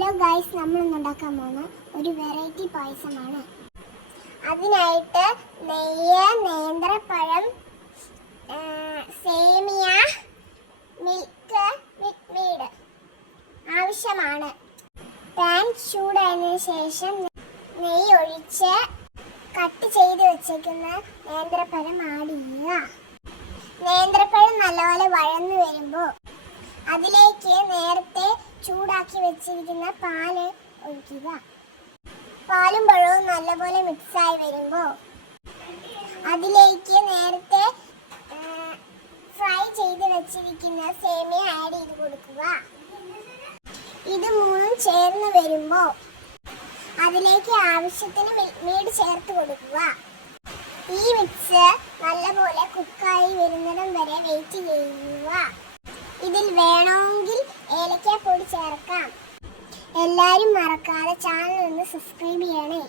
Hello guys, നമ്മൾ ഇന്ന് ഉണ്ടാക്കാൻ പോകുന്ന ഒരു വെറൈറ്റി പായസമാണ്. അതിനായിട്ട് നെയ്യ്, നേന്ത്രപ്പഴം, സേമിയ, മിൽക്ക്, മിൽക്ക് ആവശ്യമാണ്. പാൻ ചൂടായതിനു ശേഷം നെയ്യ് ഒഴിച്ച് കട്ട് ചെയ്ത് വെച്ചേക്കുന്ന നേന്ത്രപ്പഴം ആഡ് ചെയ്യുക. നേന്ത്രപ്പഴം നല്ലപോലെ വഴന്നു വരുമ്പോൾ അതിലേക്ക് നേരത്തെ ചൂടാക്കി വെച്ചിരിക്കുന്ന പാല് ഒഴിക്കുക. പാലും പഴവും നല്ലപോലെ മിക്സായി വരുമ്പോൾ അതിലേക്ക് നേരത്തെ ഫ്രൈ ചെയ്ത് വെച്ചിരിക്കുന്ന സേമിയ ആഡ് ചെയ്ത് കൊടുക്കുക. ഇത് മൂന്നും ചേർന്ന് വരുമ്പോൾ അതിലേക്ക് ആവശ്യത്തിന് മിൽക്ക് മെയ്ഡ് ചേർത്ത് കൊടുക്കുക. ഈ മിക്സ് നല്ലപോലെ കുക്കായി വരുന്നിടം വരെ വെയിറ്റ് ചെയ്യുക. ഇതിൽ വേണമെങ്കിൽ ഏലക്കാപ്പൊടി ചേർക്കാം. എല്ലാവരും മറക്കാതെ ചാനൽ ഒന്ന് സബ്സ്ക്രൈബ് ചെയ്യണേ.